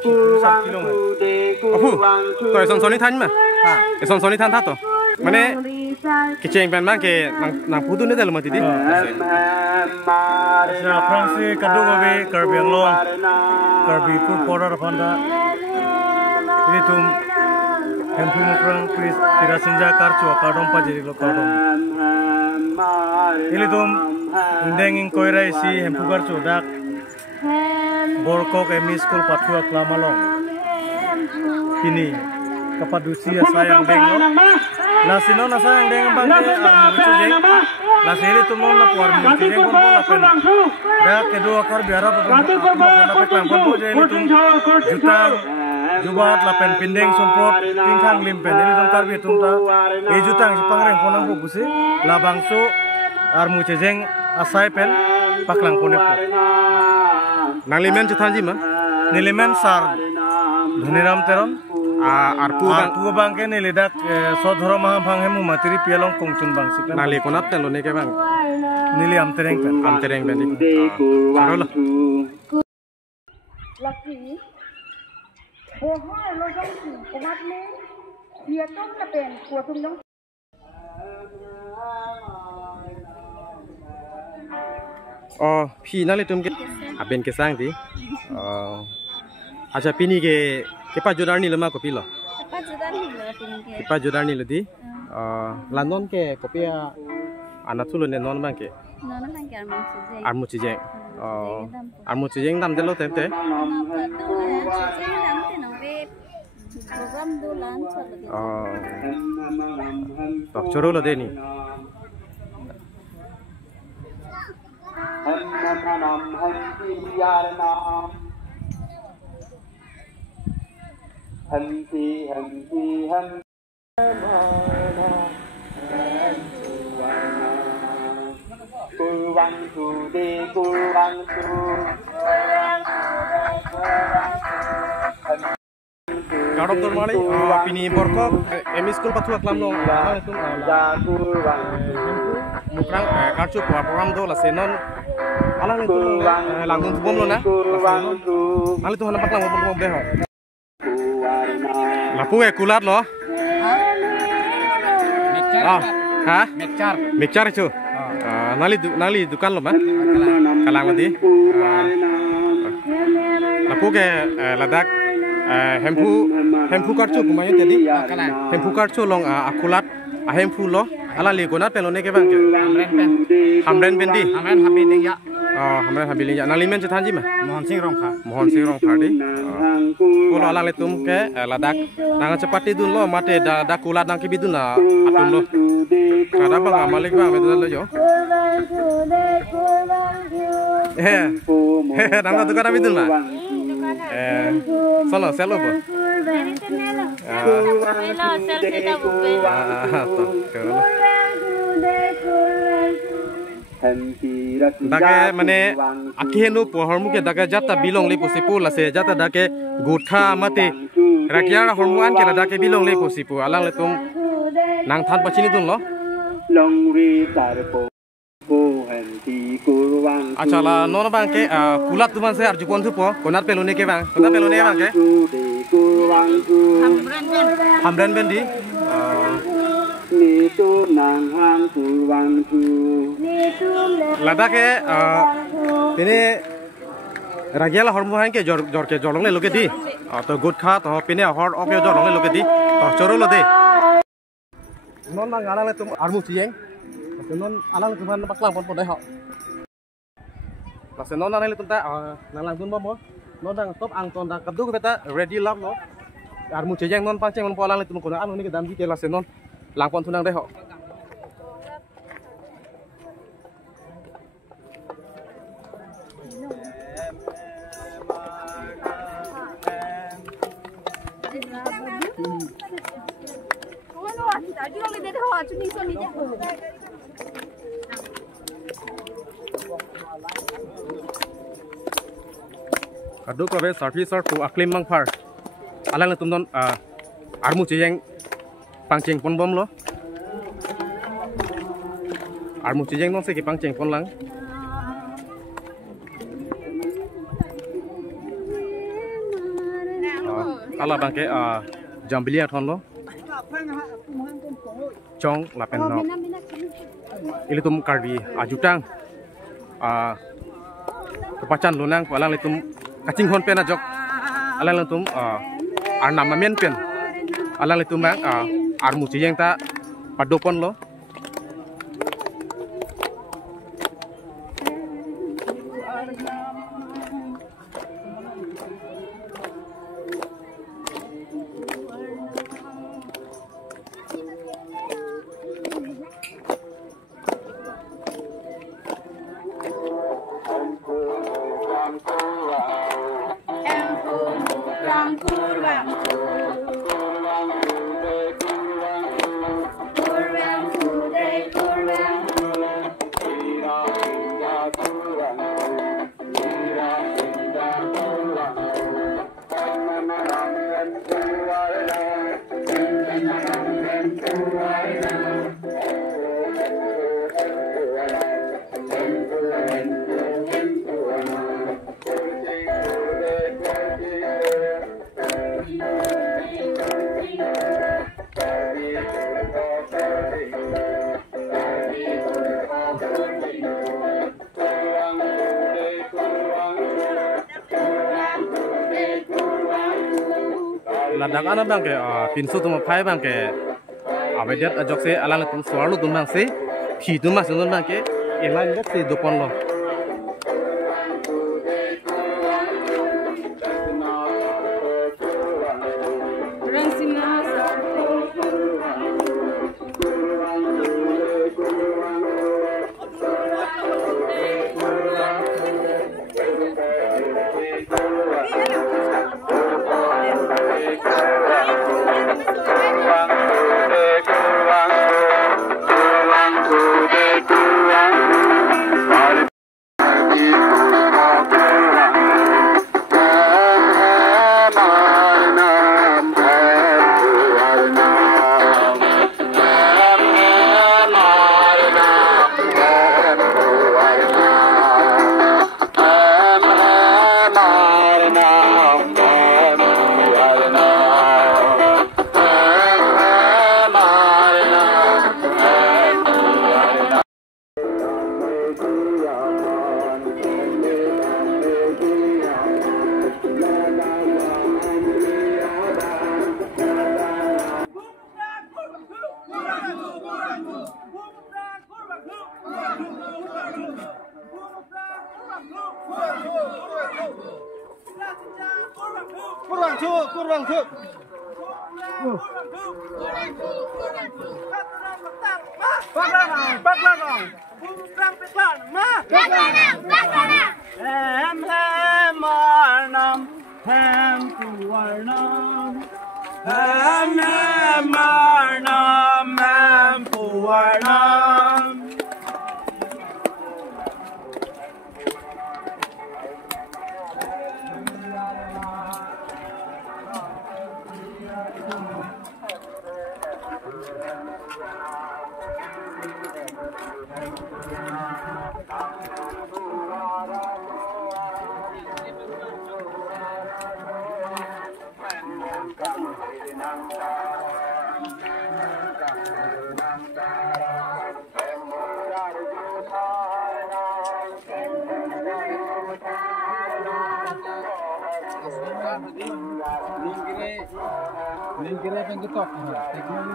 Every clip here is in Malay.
puluhan kilo apa kau son ini tanya mah son ini tanya tu mana kecing pen mah ke nang putu ni dalam mati di Fransi kadung abe karbi anglong karbi pun porar panda ini tu hempu mukrang pris tirasinja karcu kadong pajeri lo kadong ini tu indenging koirai si hempu karcu dak borkok emi school patua klamalong ini kapadusi sayang denglo lasino na sayang deng bangke armu jeng lasili tu mon na puar mu jeng kon bola pen dak kedua kar biara pun dapat klampon bo jeng itu juta jubat lapen pindeng sumpot tingkang limpen ini tu kar bi tumta e juta ang pangreng ponang bu busi labangsu armu jeng asai pen paklang ponep nalimen jutaan ji mah nilimen sar dhuniram teron arpu bangke ni ledak sodhoro maha bang hemu materi pialong kongchun bang siklan nali konat telo ne ke bang nili am tereng ben di sarola laki bohong lo jong si konat le dia tong na pen kuatung jong oh pi nali tum ke aben ke sang di acha pini ke kepa jodar ni lama kopi lo kepa jodar ni lodi lanon ke kopi anak tulo ne non bang ke armu cijeng armu cijeng dam delo tete tak coro lo deh ni Garong tur mali pini borkok emi school patua klamno itu mukrang karcu program do la senon alang itu langgung bom lo na ali tu hana paklang bom deh lapu kulat lo mixer itu nali dukan lo mah kalang lagi lapu ke ladak hempu karcu kumayo tadi hempu karcu long akulat hempu lo ala legonat pelone ke bang hamren bendi ya hamren habiling ya nalimen cetan ji mah mohon sing rong phadi kulo ala letum ke ladak nang cepati dun lo mate da kulat nang kibidun na atun lo kada bang malik bang medal lo yo nang tu kada bidun mah solo selo po dake mane akhenu pohormu ke dake jata bilong le posipu lase jata dake gutha mate rakyar hormuan ke dake bilong le posipu alang letum nang than pachini dun lo achala non bang ke kulat tuman se arju pon thupo konat pelone ke bang ke hamran bendi lada ke ini ragyala hormuhan ke jor ke jolong le loke di to gut kha to pine hor ok jolong le loke di to choro lo de non na ngala le tum armu chiyeng non alang tuman paklang pon dai ho pas non na le tum ta nalang tun bom non dang top ang ton da kabdu ke beta ready lap lo armu chiyeng non pacheng non polang le tum ko anu ni ke dam di ke la se non lang pon tunang dai ho Kadu ko be service or to aklim mang par alang tum don armu chiyeng pangcheng pon bom lo armu chiyeng non se ki pangcheng pon lang ala bangke jambilia thon lo chong la pen no ili tum karbi ajutang kepacan lunang walang litum kacing hon pen ajok alang litum arnam mamen pen alang litum bang armuci yang ta padopon lo ladak ana bangke pinsu tum phai bangke abedat ajok se alang tum swalu tum bang se phi tum mas tum bangke elan jak se dopon lo kurang tu. Baklang. Lingkirnya penggetok, teknologi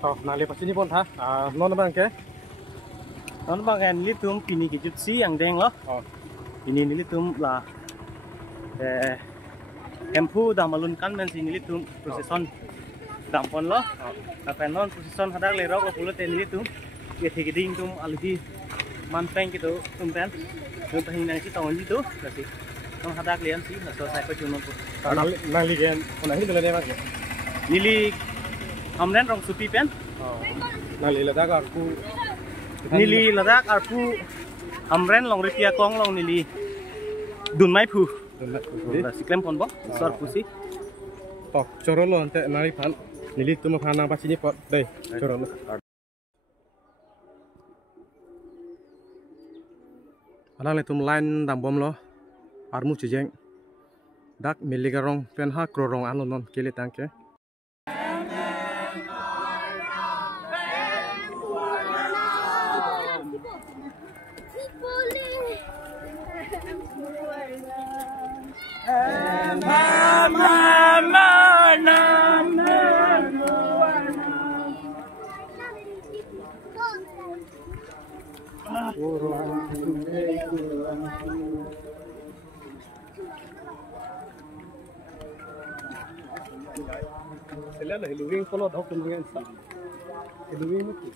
Oh, nali pasti ni pun tha. Non bang ke? Non bang kan litum pini kijut si yang deng loh. Oh, Ini litum lah. Empu dah malunkan men sini litum proseson dampon loh. Tapi non proseson hadak lerok lo pulut ini litum. Dia tinggi tum algi manteng gitu tumpen. Tum paling nang si tahun itu berarti. Non hadak lian sih, naso saya kau cuma pun. nali kan. Pun ini dulu ni bang. Nili Amren rong supi pen. Nali Ladakh aku. Nili Ladakh arpu Amren long ritia kong long nili dun mai pu. Siklem pon bo. Sor pusi. Oh, corolo ante nali pan. Nili tu mafana pasti ni pot. Deh, corolo. Alang le tum line dam bom lo. Armu cijeng. Dak miligarong pen ha krorong anonon kele tangke. Sila lah Halloween kalau dah kemudian sah. Halloween itu.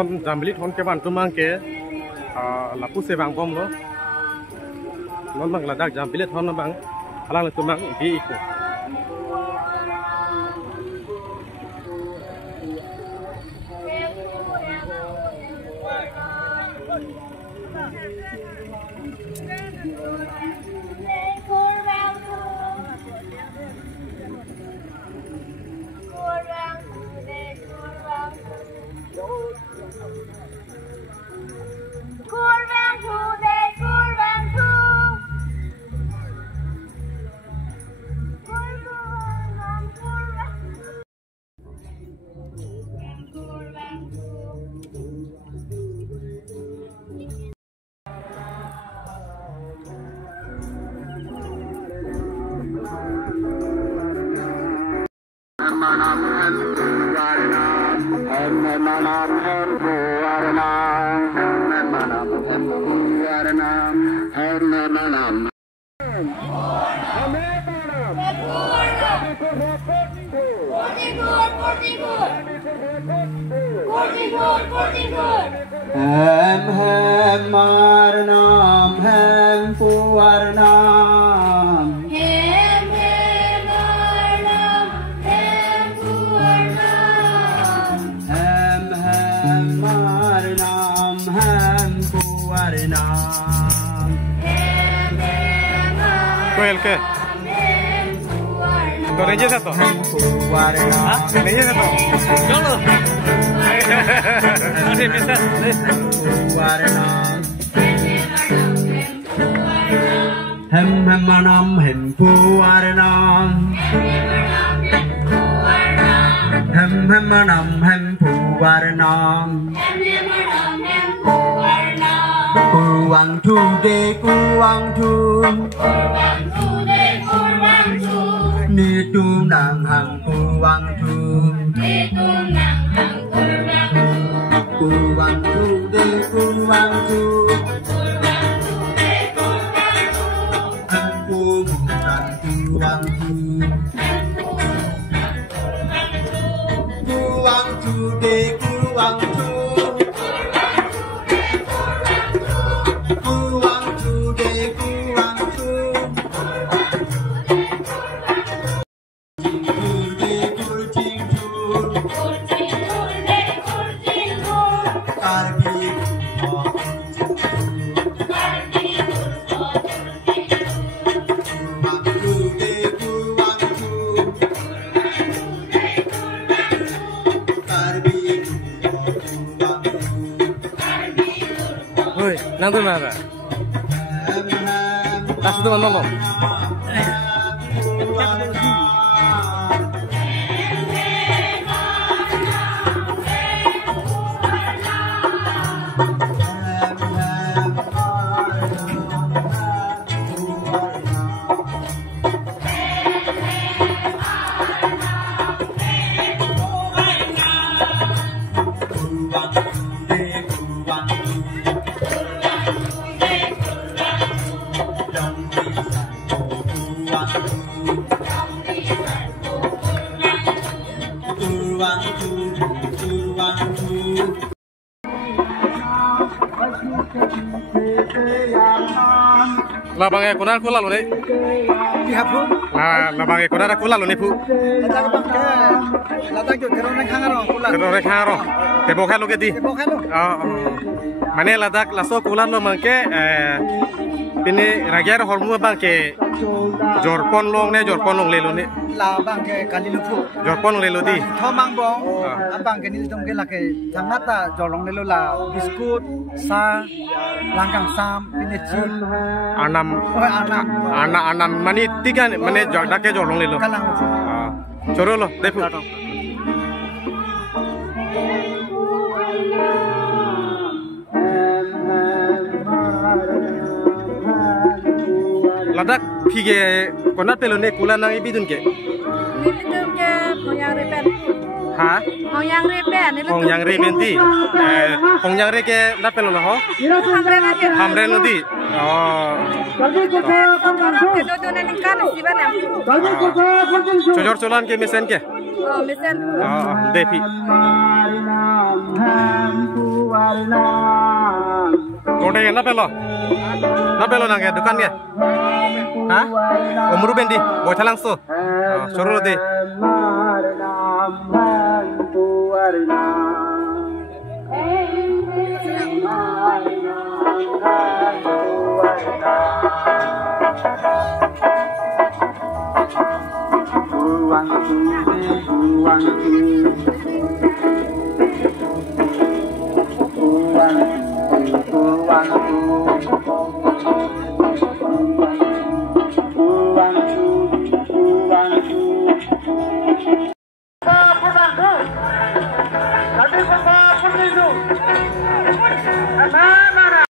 thon jambili thon ke ban tumang ke lapu se bang bom lo non bang Ladakh jambili thon na bang halang le tumang bi iku Hem marnam hem puarnam hem marnam hem puarnam hem marnam hem puarnam koel ke to reje sa to puarnam reje sa to chalo ade pesa puarnam hem marnam hem puarnam hem marnam hem puarnam Kurwang tu de kurwang tu ni tu nang hang kurwang tu kurwang tu de kurwang tu hang kurwang kurwang tu kurwang tu de kurwang tu nang tu mana tas tu mana lo labang ekonar ko lalo ni Pihak pun, labang ekonar ko lalo ni pu Ladakh bang ke, Ladakh jo kerana nak hangaron, pulang. kero re kharo te bo khalo ke di Bukan lo. mane Ladakh laso kulan lo mangke pini ragyar hormu bang ke jorpon long le lo ni La bang ke kali lupu. jorpon le lo di Thomang bong, abang ke nil dong ke la ke thamata jolong lelo la biskut, sa, langkang sam, ini cil, anam anam, anam mani tiga mane dak ke jorong le lo kalang lupu. choro lo depu Ladakh pige konat pelo ne kula nang ibidun ke Nilidum ke Hongyang Repen. ha Hongyang Repen. Hongyang Repen ti Hongyang Re ke nat pelo lo ho Hamren aja. hamren lo di Itu tuh nanti kan sih bang. chojor cholan ke mesen ke Mesen. Devi. Kode na pelo nang ya dukan ya. Hah? Umru bendi, bocah langsung. Suruh deh. Ama